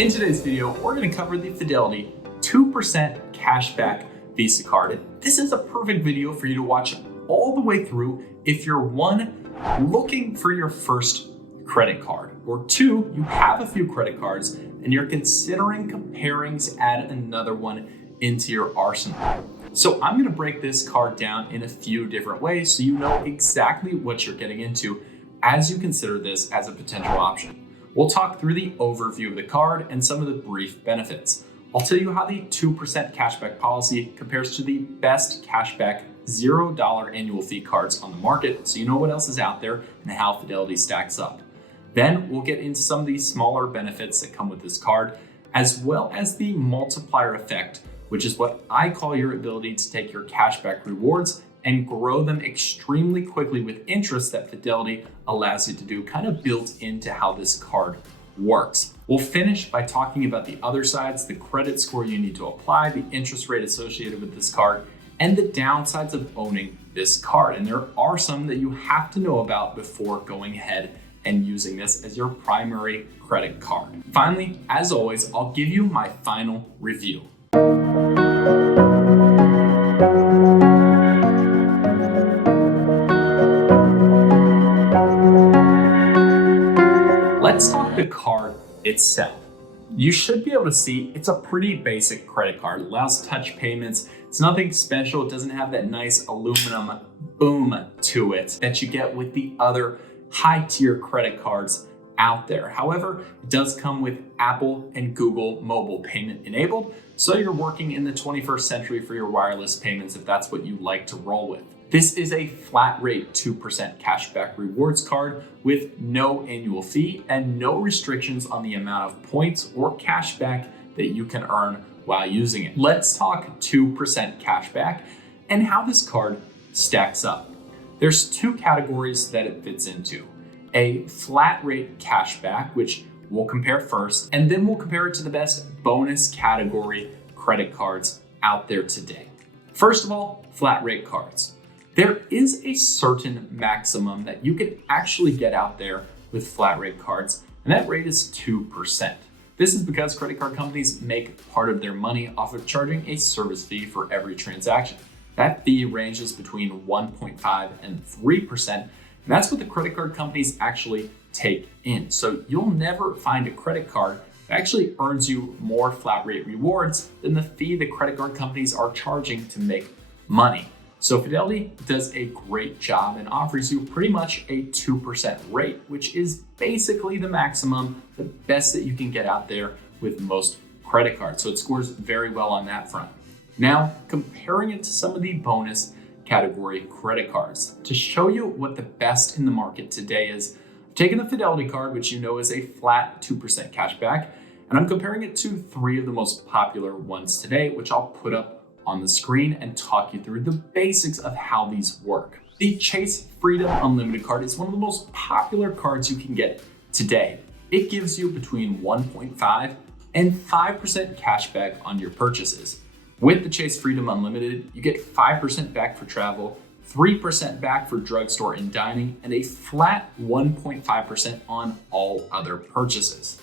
In today's video, we're going to cover the Fidelity 2% cashback Visa Card. This is a perfect video for you to watch all the way through if you're one, looking for your first credit card, or two, you have a few credit cards and you're considering comparing to add another one into your arsenal. So I'm going to break this card down in a few different ways so you know exactly what you're getting into as you consider this as a potential option. We'll talk through the overview of the card and some of the brief benefits. I'll tell you how the 2% cashback policy compares to the best cashback $0 annual fee cards on the market so you know what else is out there and how Fidelity stacks up. Then we'll get into some of the smaller benefits that come with this card, as well as the multiplier effect, which is what I call your ability to take your cashback rewards and grow them extremely quickly with interest that Fidelity allows you to do, kind of built into how this card works. We'll finish by talking about the other sides, the credit score you need to apply, the interest rate associated with this card, and the downsides of owning this card. And there are some that you have to know about before going ahead and using this as your primary credit card. Finally, as always, I'll give you my final review. Let's talk the card itself. You should be able to see it's a pretty basic credit card. It allows touch payments. It's nothing special. It doesn't have that nice aluminum boom to it that you get with the other high-tier credit cards out there. However, it does come with Apple and Google mobile payment enabled, so you're working in the 21st century for your wireless payments if that's what you like to roll with. This is a flat rate 2% cashback rewards card with no annual fee and no restrictions on the amount of points or cashback that you can earn while using it. Let's talk 2% cashback and how this card stacks up. There's two categories that it fits into. A flat rate cashback, which we'll compare first, and then we'll compare it to the best bonus category credit cards out there today. First of all, flat rate cards. There is a certain maximum that you can actually get out there with flat rate cards, and that rate is 2%. This is because credit card companies make part of their money off of charging a service fee for every transaction. That fee ranges between 1.5 and 3%, and that's what the credit card companies actually take in. So you'll never find a credit card that actually earns you more flat rate rewards than the fee the credit card companies are charging to make money. So Fidelity does a great job and offers you pretty much a 2% rate, which is basically the maximum, the best that you can get out there with most credit cards. So it scores very well on that front. Now, comparing it to some of the bonus category credit cards. To show you what the best in the market today is, I've taken the Fidelity card, which you know is a flat 2% cashback, and I'm comparing it to three of the most popular ones today, which I'll put up on the screen and talk you through the basics of how these work. The Chase Freedom Unlimited card is one of the most popular cards you can get today. It gives you between 1.5 and 5% cashback on your purchases. With the Chase Freedom Unlimited, you get 5% back for travel, 3% back for drugstore and dining, and a flat 1.5% on all other purchases.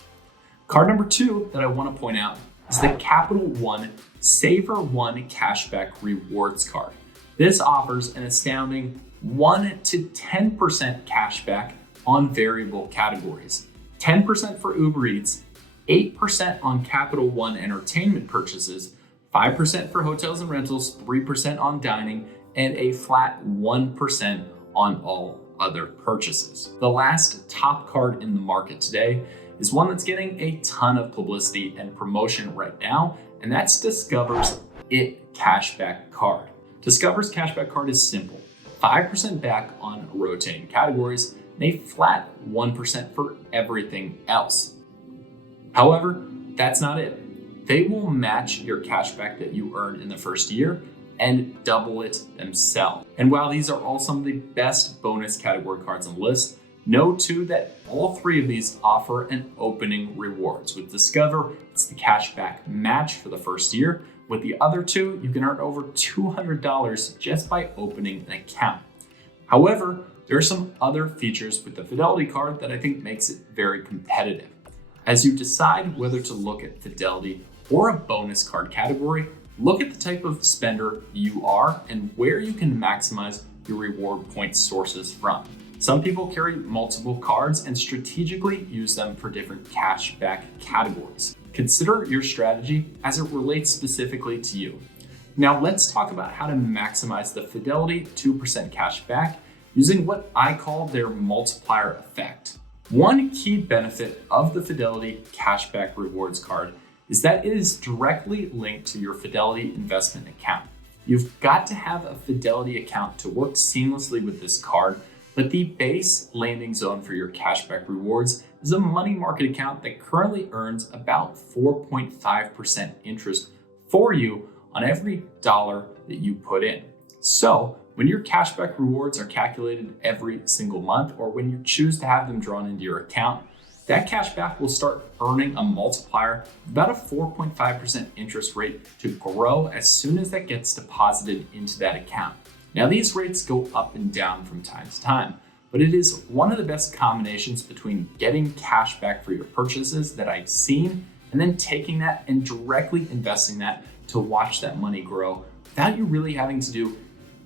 Card number two that I want to point out is the Capital One Savor One Cashback Rewards Card. This offers an astounding 1 to 10% cashback on variable categories. 10% for Uber Eats, 8% on Capital One entertainment purchases, 5% for hotels and rentals, 3% on dining, and a flat 1% on all other purchases. The last top card in the market today is one that's getting a ton of publicity and promotion right now, and that's Discover's IT Cashback Card. Discover's Cashback Card is simple. 5% back on rotating categories and a flat 1% for everything else. However, that's not it. They will match your cashback that you earn in the first year and double it themselves. And while these are all some of the best bonus category cards on the list, know too that all three of these offer an opening rewards. With Discover, it's the cashback match for the first year. With the other two, you can earn over $200 just by opening an account. However, there are some other features with the Fidelity card that I think makes it very competitive. As you decide whether to look at Fidelity or a bonus card category, look at the type of spender you are and where you can maximize your reward point sources from. Some people carry multiple cards and strategically use them for different cashback categories. Consider your strategy as it relates specifically to you. Now let's talk about how to maximize the Fidelity 2% cash back using what I call their multiplier effect. One key benefit of the Fidelity Cashback Rewards Card is that it is directly linked to your Fidelity investment account. You've got to have a Fidelity account to work seamlessly with this card, but the base landing zone for your cashback rewards is a money market account that currently earns about 4.5% interest for you on every dollar that you put in. So when your cashback rewards are calculated every single month, or when you choose to have them drawn into your account, that cashback will start earning a multiplier of about a 4.5% interest rate to grow as soon as that gets deposited into that account. Now, these rates go up and down from time to time, but it is one of the best combinations between getting cash back for your purchases that I've seen and then taking that and directly investing that to watch that money grow without you really having to do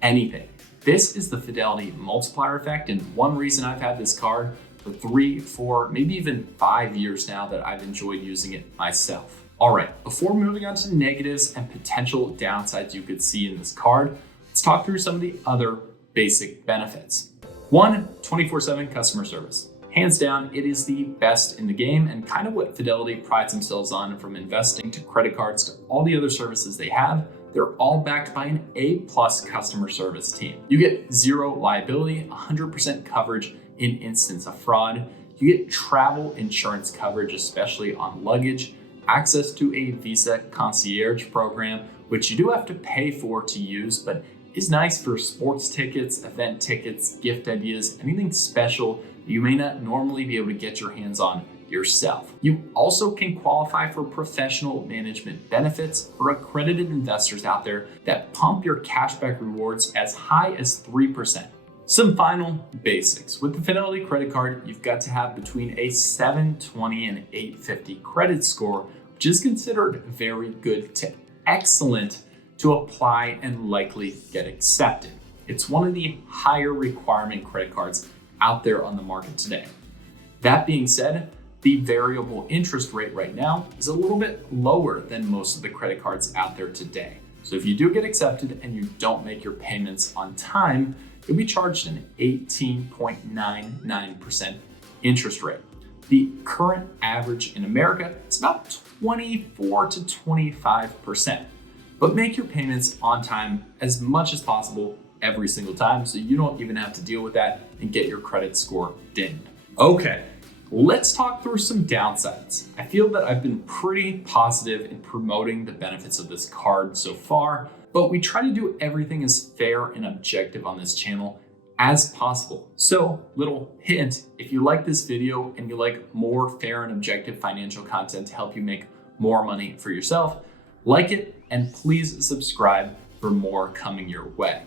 anything. This is the Fidelity multiplier effect, and one reason I've had this card for 3, 4, maybe even 5 years now that I've enjoyed using it myself. All right, before moving on to negatives and potential downsides you could see in this card, let's talk through some of the other basic benefits. 1, 24/7 customer service. Hands down, it is the best in the game and kind of what Fidelity prides themselves on, from investing to credit cards to all the other services they have. They're all backed by an A+ customer service team. You get zero liability, 100% coverage in instance of fraud. You get travel insurance coverage, especially on luggage, access to a Visa concierge program, which you do have to pay for to use, but is nice for sports tickets, event tickets, gift ideas, anything special that you may not normally be able to get your hands on yourself. You also can qualify for professional management benefits for accredited investors out there that pump your cashback rewards as high as 3%. Some final basics. With the Fidelity credit card, you've got to have between a 720 and 850 credit score, which is considered very good to excellent to apply and likely get accepted. It's one of the higher requirement credit cards out there on the market today. That being said, the variable interest rate right now is a little bit lower than most of the credit cards out there today. So if you do get accepted and you don't make your payments on time, you'll be charged an 18.99% interest rate. The current average in America is about 24 to 25%. But make your payments on time as much as possible every single time so you don't even have to deal with that and get your credit score dinged. Okay, let's talk through some downsides. I feel that I've been pretty positive in promoting the benefits of this card so far, but we try to do everything as fair and objective on this channel as possible. So, little hint, if you like this video and you like more fair and objective financial content to help you make more money for yourself, like it and please subscribe for more coming your way.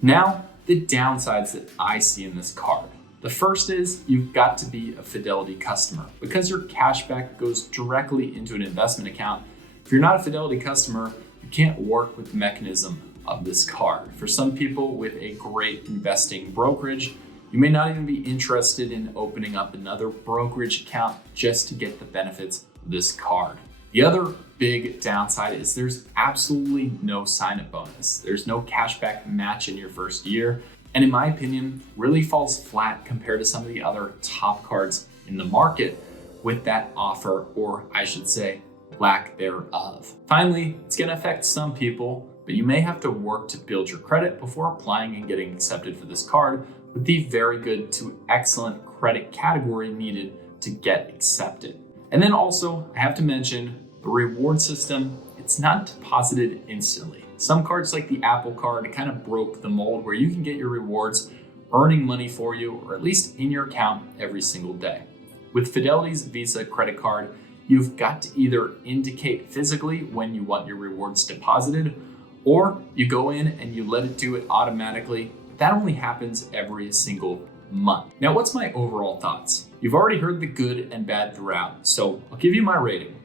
Now, the downsides that I see in this card. The first is you've got to be a Fidelity customer because your cashback goes directly into an investment account. If you're not a Fidelity customer, you can't work with the mechanism of this card. For some people with a great investing brokerage, you may not even be interested in opening up another brokerage account just to get the benefits of this card. The other big downside is there's absolutely no sign-up bonus. There's no cashback match in your first year, and in my opinion, really falls flat compared to some of the other top cards in the market with that offer, or I should say, lack thereof. Finally, it's gonna affect some people, but you may have to work to build your credit before applying and getting accepted for this card with the very good to excellent credit category needed to get accepted. And then also, I have to mention, the reward system, it's not deposited instantly. Some cards like the Apple Card kind of broke the mold where you can get your rewards earning money for you, or at least in your account every single day. With Fidelity's Visa credit card, you've got to either indicate physically when you want your rewards deposited, or you go in and you let it do it automatically. That only happens every single month. Now, what's my overall thoughts? You've already heard the good and bad throughout, so I'll give you my rating.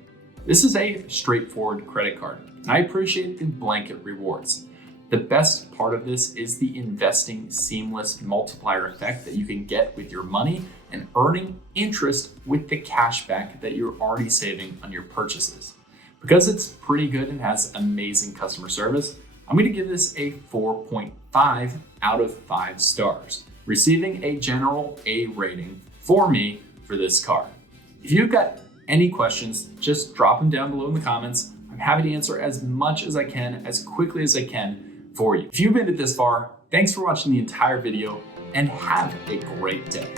This is a straightforward credit card, and I appreciate the blanket rewards. The best part of this is the investing seamless multiplier effect that you can get with your money and earning interest with the cash back that you're already saving on your purchases. Because it's pretty good and has amazing customer service, I'm going to give this a 4.5 out of 5 stars, receiving a general A rating for me for this card. If you've got any questions, just drop them down below in the comments. I'm happy to answer as much as I can, as quickly as I can for you. If you've made it this far, thanks for watching the entire video and have a great day.